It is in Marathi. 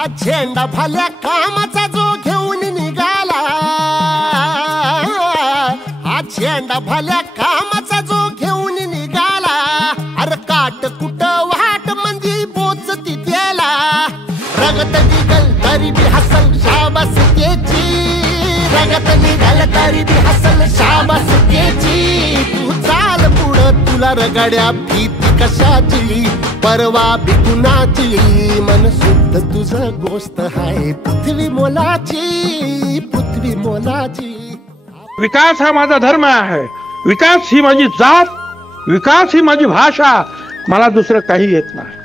हा झेंडा भल्या कामाचा जो घेऊन निघाला, हा झेंडा भल्या कामाचा जो घेऊन निघाला, अरे काट कुट वाट मंदी बोचती त्याला, रगत निघल तरी बी हसल शाबास त्याची, रगत निघल तरी बी हसल शाबास त्याची, तू चाल पुढं तुला रगड्या भीती कशाची, परवा भी कुणाची, मन शुद्ध तुझं गोष्ट आहे पृथ्वी मोलाची, पृथ्वी मोलाची. विकास हा माझा धर्म आहे, विकास ही माझी जात, विकास ही माझी भाषा, मला दुसरं काही येत नाही.